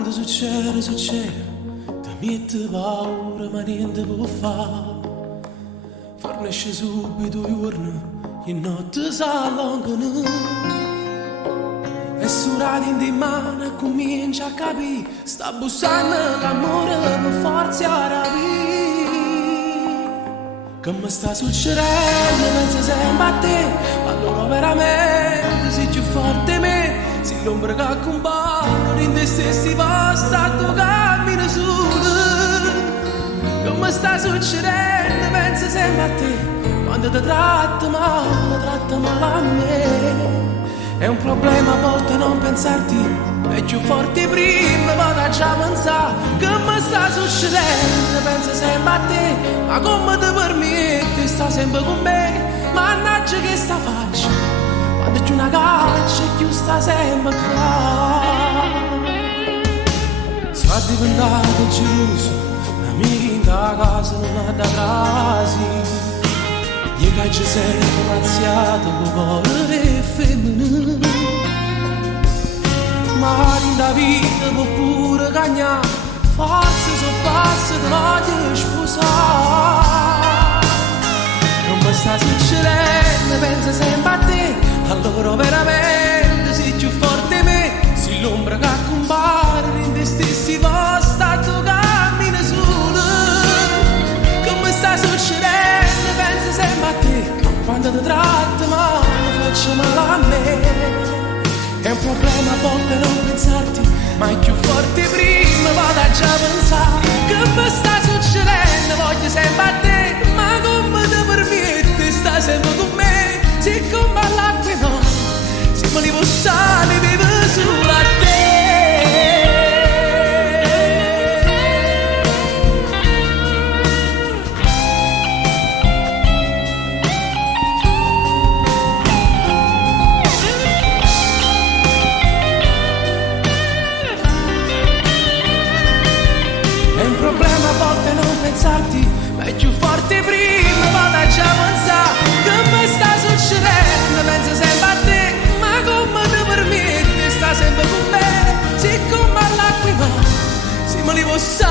Quando succede, succede, ti mette paura ma niente può fare. Fornisce subito i giorni e notte si allungano. E su radio in mano comincia a capire, sta bussando l'amore per forza rapire. Che mi sta succedendo, penso sempre a te, allora veramente sei più forte di me. Se l'ombra che compare in te stessi basta, tu cammini solo. Che mi sta succedendo, penso sempre a te, quando ti tratta male a me. È un problema a volte non pensarti, è più forte prima, vado a già pensare. Che mi sta succedendo, penso sempre a te, ma come ti permetti, sta sempre con me. Mannaggia che sta faccia, quando c'è una caccia e più sta sempre qua. Sono diventato geloso, amici in casa non ha da crasi. Io che ci sei razziato con cuore femminile. Ma in da vita può pure cagnare, forse sono passo te voglio sposare. Non mi sta succedendo, penso sempre a te, allora veramente sei più forte di me. Se l'ombra che compare in te stessi posta, tu cammini solo. Che mi sta succedendo, penso sempre a te, quando ti tratto male faccio male a me. È un problema a volte non pensarti, ma è più forte prima, vado a già pensare. Che mi sta succedendo, voglio sempre a te, ma come ti permetti, sta sempre con me. Se come all'acqua no, se me li posso vive solo a te. Ma è più forte prima, vado a già pensare. Che mi sta succedendo, penso sempre a te, ma come ti permetti, sta sempre con me. Se come all'acqua, se me li posso